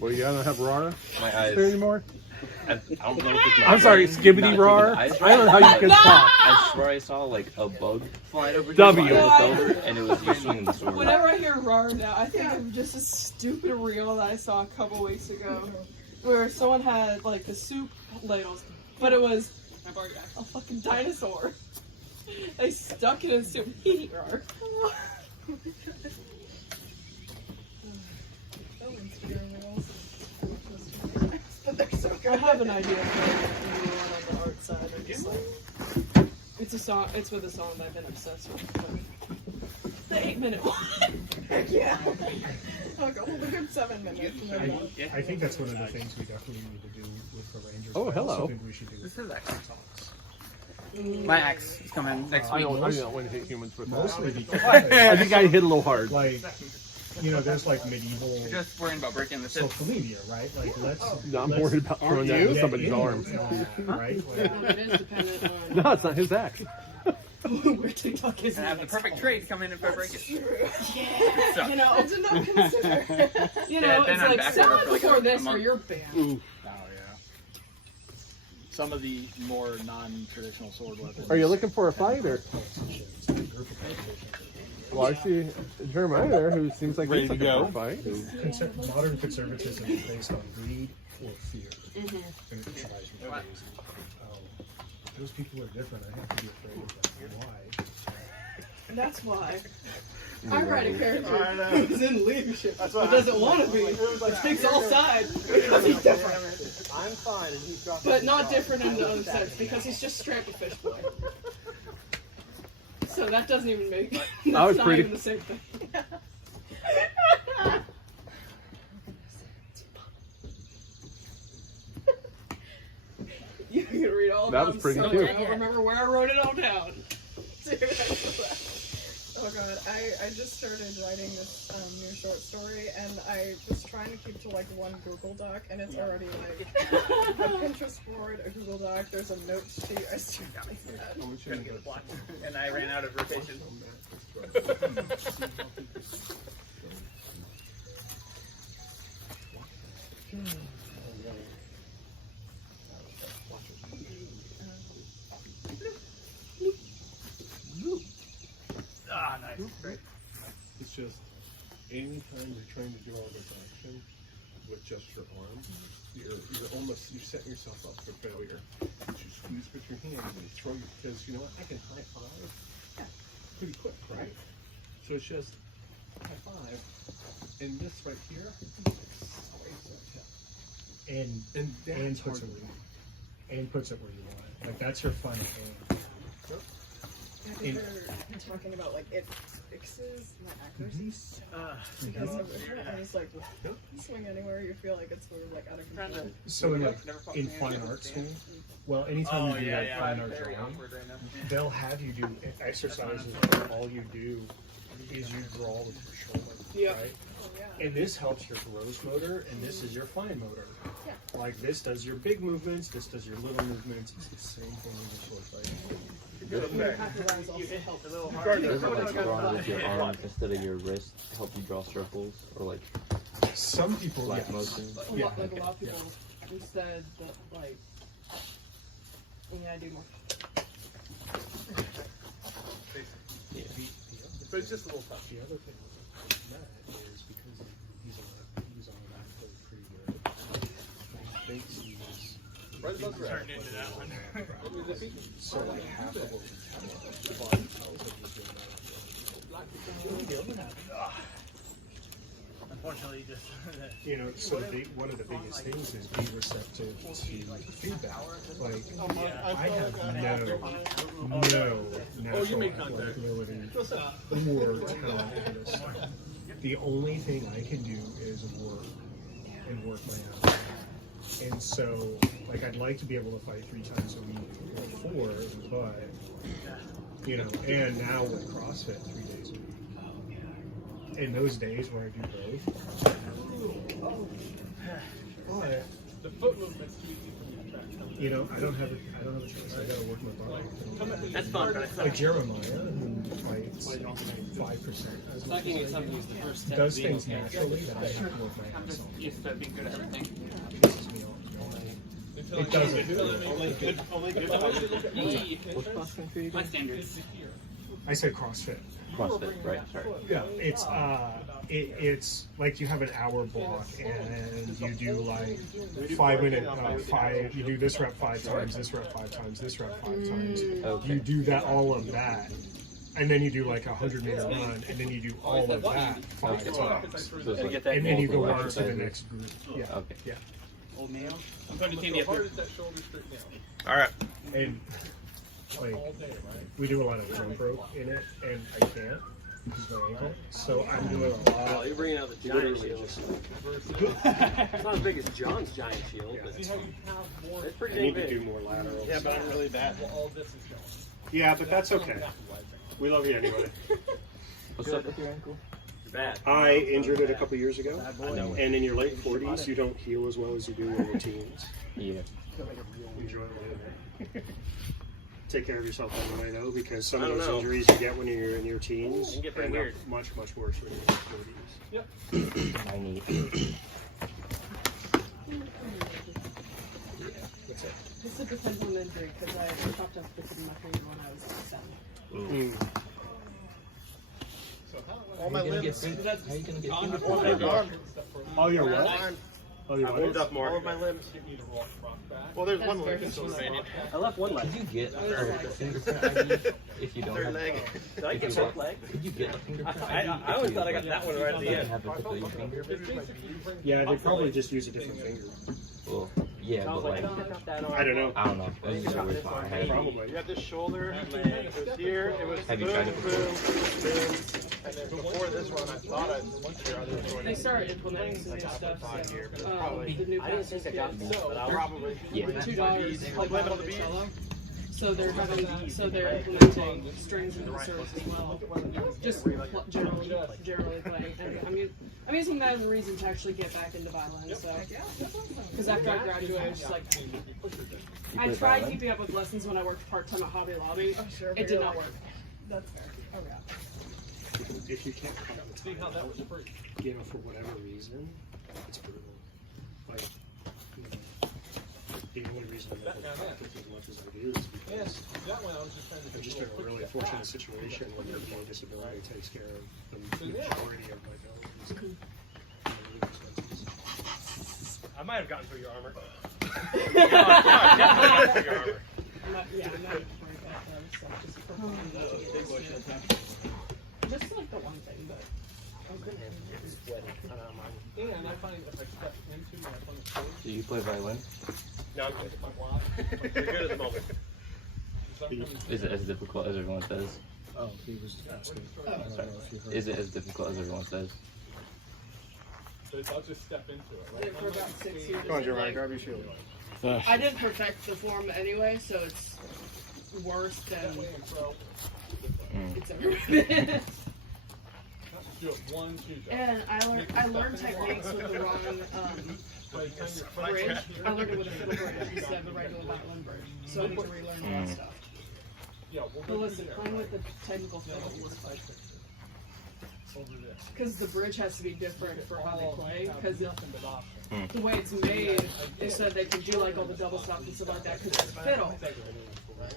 Well, you don't have Rawr My there eyes. anymore? I don't know if it's my I'm sorry, brain, Skibbity not Rawr? thinking eyes I don't know how you right, can but talk. I swear I saw like a bug flying over W. here. I looked over and it was you swinging the sword. Whenever I hear RAR now, I think of just a stupid reel that I saw a couple weeks ago, where someone had like the soup ladles, but it was a fucking dinosaur. They stuck it in soup. RAR. I have an idea for the new one on the art side. I'm just like, it's a song. It's with a song that I've been obsessed with. But the 8-minute one. Heck yeah. Like a good 7 minutes. I think that's one of the things we definitely need to do with the Rangers. Oh, I also hello. think we should do This is X. talks. My axe is coming next I week. don't want to hit humans with that. Mostly because, I think I hit a little hard. like, you know, there's like medieval We're just worrying about breaking the system. social media, right? Like, No, I'm let's worried about throwing that in get somebody's in arm. on that, right? It is dependent on No, it's not his axe. where TikTok is. And I have the perfect trade come in if I break it. Yeah. You know, I did not consider. You know, Yeah, then it's I'm like back 7 over for like before a this, or month. you're banned. Oh yeah. Some of the more non-traditional sword weapons. Are you looking for a fight or? Well, I see Jeremiah there, who seems like he's looking for a fight. Modern conservatism is based on greed or fear. And it drives me crazy. Those people are different. I have to be afraid of them. Why? And that's why I write a character who's in leadership but doesn't want to be, but takes all sides because he's different. I'm fine, and he's dropping. But not different in the other sense because he's just straight up a fish boy. So that doesn't even make that's was not pretty- even the same thing. You can read all That about was pretty him cute. somewhere. I don't remember where I wrote it all down. Oh god, I just started writing this new short story, and I was trying to keep to like one Google Doc, and it's already like a Pinterest board, a Google Doc, there's a notes sheet, I still got that. Couldn't get a block. And I ran out of rotation. Ah, nice. Great. It's just anytime you're trying to do all this action with just your arm, you're setting yourself up for failure. You squeeze with your hand and you throw your, because you know what, I can high five pretty quick, right? So it's just high five, and this right here, And puts it where you want. Like, that's your final aim. In- They're talking about like it fixes my accuracy so because of it. I was like, swing anywhere you feel like it's sort of like out of control. So in fine art school, well, anytime you do like fine art drawing, they'll have you do exercises where all you do is you draw with your shoulder, right? And this helps your gross motor, and this is your fine motor. Like this does your big movements, this does your little movements. It's the same thing with the short fight. Doesn't like drawing with your arms instead of your wrist help you draw circles or like some people flat motions? A lot of people instead that like I do more. Yeah. But it's just a little tough. The other thing with Matt is because he's on that play pretty good. I think he's Right above the Turned into that one. so like half of what we the body tells him he's doing that. Unfortunately, just You know, so one of the biggest things is be receptive to feedback. Like, I have no natural athletic ability or talent for this stuff. The only thing I can do is work and work my ass off. And so, like, I'd like to be able to fight 3 times a week or 4, but, you know, and now with CrossFit 3 days a week. In those days where I do both, but The foot movement's too easy for me to track. you know, I don't have a choice. I gotta work my body. that's fun. Like Jeremiah, who fights 5% as much Sucking at as I something do, is the first step. does things naturally that I have to work my I'm ass just off. used to being good at everything. Pisses me off. It doesn't. My standards. I said CrossFit. CrossFit, right? Sorry. Yeah, it's like you have an hour block and you do like 5 minute you do this rep 5 times, this rep 5 times, this rep 5 times. Okay. You do that all of that, and then you do like 100-meter run, and then you do all of that 5 times, So it's like and then you go multiple on to the exercises. next group. Yeah, Okay. yeah, Old man. I'm trying to team How you up hard here. is that shoulder straight down? All right. and like All day, right? we do a lot of jump rope in it, and I can't because my ankle, so I'm doing a lot of. You're bringing out the giant shield. It's not as big as John's giant shield, but See how you have more. it's pretty I dang need to big. do more laterals. Yeah, but I'm really bad. Well, all this is going. Yeah, but that's okay. We love you anyway. What's up with your ankle? Bad. I injured it a couple years ago, know. and in your late 40s, you don't heal as well as you do in your teens. Yeah. Enjoy it. Take care of yourself on the way though, because some I of don't those know. injuries you get when you're in your teens It can get pretty end up weird. much worse when you're in your 40s. I need. What's that? Just it depends on the injury because I chopped off the tip of my finger when I was 7. All my limbs. How are you gonna get Oh, your what? Oh, your I warmed what? up more. All of my limbs get me to rock back. Well, there's That's one very leg still much remaining. I left one leg. Could you get a fingerprint ID if you don't Third have? leg. Did I get both legs? Could you get a fingerprint ID? I always thought I got that one right at the Doesn't end. have the tip of your finger. Yeah, they probably just use a different finger. Well, yeah, but like, I don't know. I don't know. That's just a weird spot I had. Probably. You got this shoulder, it was here, it was Have you boom, tried it before? boom, boom. And then before this one, I thought I once here, I was doing They started implementing some new stuff. here, but it's The probably new I didn't passes think I got kit. this, but I'll probably Yeah. $2 Like limit on the beat. So they're implementing strings and inserts as well. Just generally playing. And I'm using that as a reason to actually get back into violin. So, because after I graduated, I was just like, I tried keeping up with lessons when I worked part-time at Hobby Lobby. It did not work. That's fair. Oh yeah. If you can't cut the See how that was free. you know, for whatever reason, it's brutal. Like, you know, the only reason I make Now that. practice as much as I do is because That one I was just trying to I'm just in a really fortunate situation where my disability takes care of the majority of my bills. I might have gotten through your armor. I'm not worried about that stuff. Just like the one thing, but. And I find if I step into my opponent's face, Do you play violin? No, I'm good. my block. You're good at the moment. So Is it as difficult as everyone says? Oh, he was asking. I don't know if you heard. Is it as difficult as everyone says? So I'll just step into it, Did right? it for about 6 years. Come on, Jeremiah, grab your shield. I didn't perfect the form anyway, so it's worse than it's ever been. Do it 1, 2, go. And I learned techniques with the wrong bridge. I learned it with a fiddle bridge instead of a regular violin bridge. So I need to relearn all that stuff. Yeah, we'll But go listen, playing with the technical fiddle was fun. over this. Because the bridge has to be different for how they play. Because Nothing but options. the way it's made, they said they can do like all the double stop and stuff like that because it's fiddle.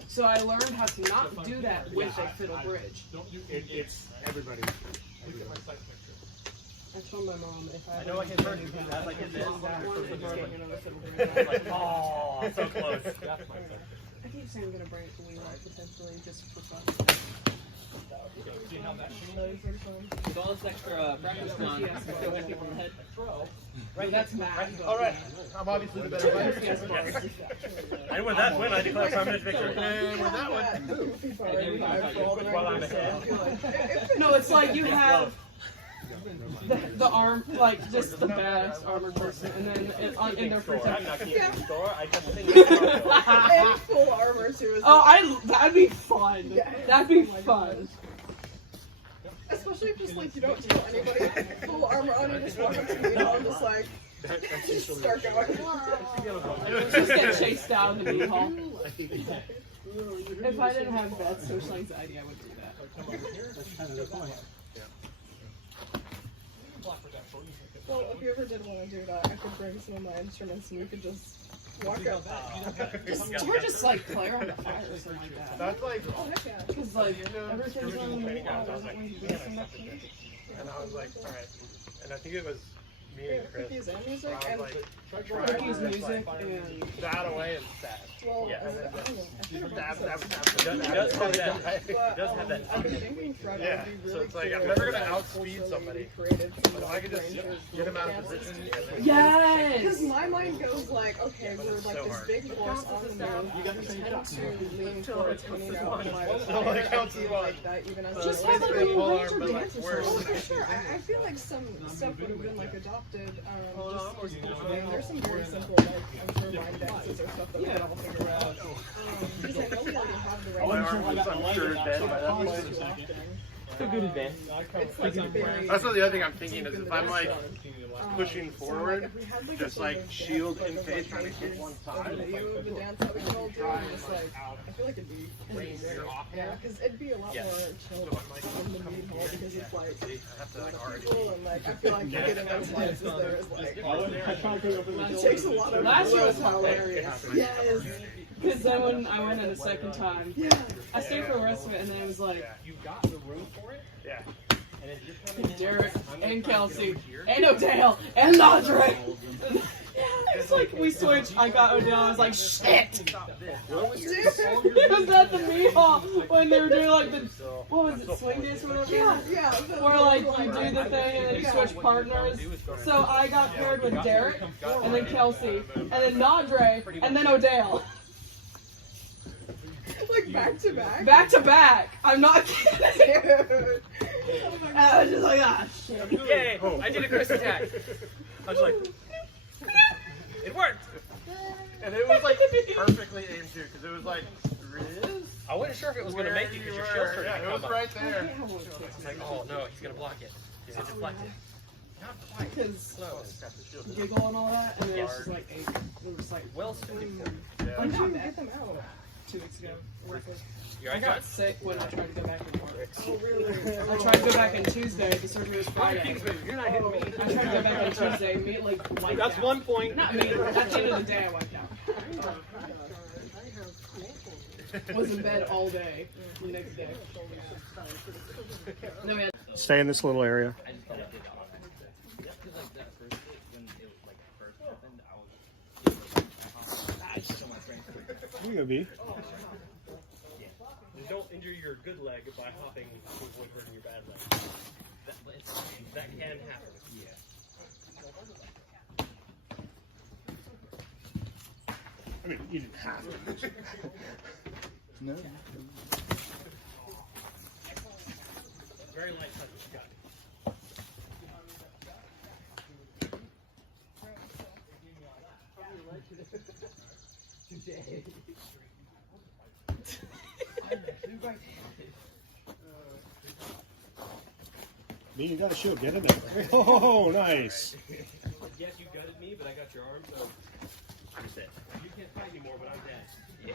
So I learned how to not do that with a fiddle bridge. Don't do It's everybody. Look at my sight picture. I told my mom if I know I hit her. That's like I hit this. wanted to bring another fiddle bridge. Like, oh, so close. That's my sight picture. I keep saying I'm gonna bring it to Wheeler potentially just for fun. See how that With all this extra practice on, Yes, I still got people in the head. Right, that's Matt. All right, I'm obviously the better player. Yes. And with that win, I declare permanent victory. And with that one, While I'm ahead. No, it's like you have the arm, like just the badass armored person, and then in their first. I'm not keeping the score. I just think And full armor too. Is That'd be fun. Yeah. That'd be fun. Especially if just like you don't tell anybody full armor on, you just walk up to me and I'm just like start going. Just get chased out of the meat hall. If I didn't have bad social anxiety, I would do that. Well, if you ever did want to do that, I could bring some of my instruments and you could just walk up. Or just like Claire on the fire or something like that. that's like, Oh, heck yeah. Because like everything's on the meat hall. Doesn't we do some up here? And I was like, all right. And I think it was me Yeah, and Chris. cookies and music I was and like, Cookies, music, and that away and sad. well, Yeah. I don't know. I should have It brought does this have that. up. It does have that. I've been thinking Fred Yeah, would be so really it's like, cool I'm never if gonna I outspeed culturally somebody. created some But if I could just Rangers get him out of dances. position. Because yes. my mind goes like, okay, we're like this big force on the move. You got the same Tend to lean towards coming out and like, Nobody I counts feel as one. like that even as Just a have like a little little arm, ranger but, like, dance or worse. well, something. for sure. I feel like some stuff would have been like adopted. There's some very simple, like I'm sure line dances or stuff that we could all figure out. Because I know we already have the right. I'm sure it's dead by that point. Still good advance. It's like a very. that's what the other thing I'm thinking is if I'm like pushing So, forward, if we had, like, just a like sort of shield dance in photo face, trying to pictures hit one of side. the video of the dance that we could all do, and just like, I feel like it'd be pretty great. Yeah, because it'd be a lot more chill in the meat hall because it's like a lot of people and like I feel like getting those dances there is like it takes a lot of Last year was willpower. hilarious. Yes. Because then when I went in the second time, Yeah. I stayed for the rest of it, and then it was like You got the room for it? Yeah. And if you're coming in, Derek I'm gonna and try to Kelsey get over here. and Odell and Andre. It's like we switched. I got Odell. I was like, shit. It was at the meat hall when they were doing like the what was it, swing dance or whatever. Yeah. Where like you do the thing and then you switch partners. So I got paired with Derek and then Kelsey and then Andre and then Odell. Like back to back. Back to back. I'm not kidding. Dude. And I was just like, ah, shit. Yay! I did a Chris attack. I was like, it worked. And it was like perfectly aimed too, because it was like, I wasn't sure if it was gonna make it because your shield started yeah, to it come was up. right there. It's like, oh no, he's gonna block it. He's gonna deflect it. Not quite. Because No. giggle and all that, and then it's just like 8. It was like, Well suited. When did you get them out? 2 weeks ago. You're I right. got sick when I tried to go back and work. Oh really? I tried to go back on Tuesday. The surgery was Friday. You're not hitting me. I tried to go back on Tuesday. Immediately wiped That's out. 1 point. Not me. At the end of the day, I wiped out. Was in bed all day the next day. And then we had Stay in this little area. You go, B. You don't injure your good leg by hopping to avoid hurting your bad leg. That can happen. I mean, you didn't have to. No. Very light touch, Scott. Today. Me, you got a shield. Get in there. Oh, nice. Yes, you gutted me, but I got your arm, so I'm set. You can't fight anymore, but I'm dead. Yeah.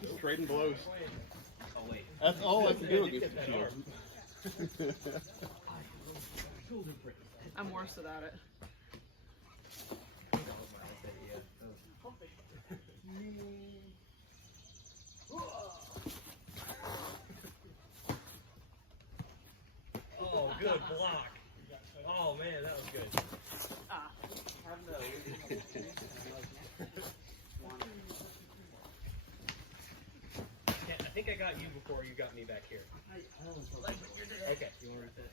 Just trading blows. Oh wait. That's all I can do against the shield. I'm worse without it. Oh, good block. Oh man, that was good. Ah. Yeah, I think I got you before you got me back here. Okay. You want to reset?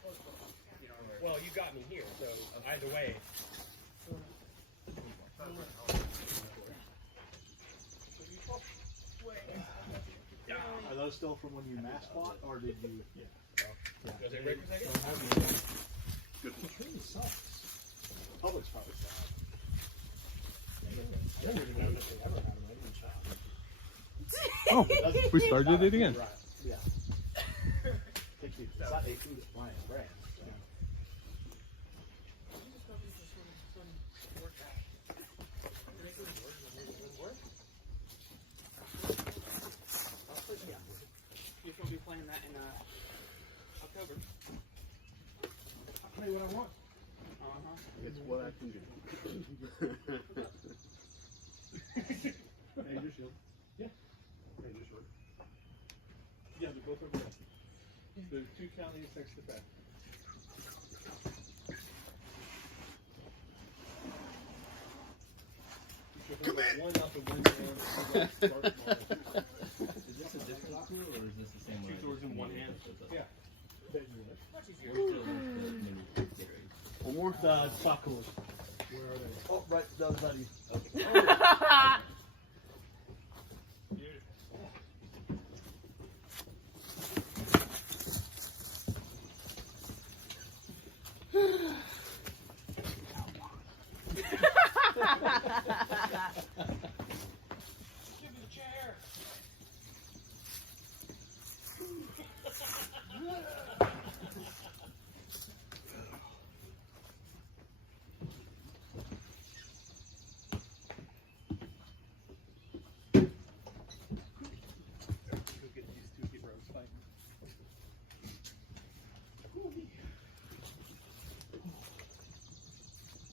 Well, you got me here, so either way. Are those still from when you mass fought, or did you? Yeah. Was it Rick? Good. It sucks. Public's probably sad. I don't even know if they ever had an Edmund shop. Oh, we started it again. Right. Yeah. It's not 18, it's flying brand. So. You're supposed to be playing that in October. I'll tell you what I want. It's what I can do. Ranger shield. Yeah. Ranger sword. Yeah, they're both over there. There's 2 counties next to that. Come in. One out the window. Is this a different tool or is this the same one? 2 swords in one hand. Yeah. One more. The chocolate. Where are they? Oh, right, that was buddy.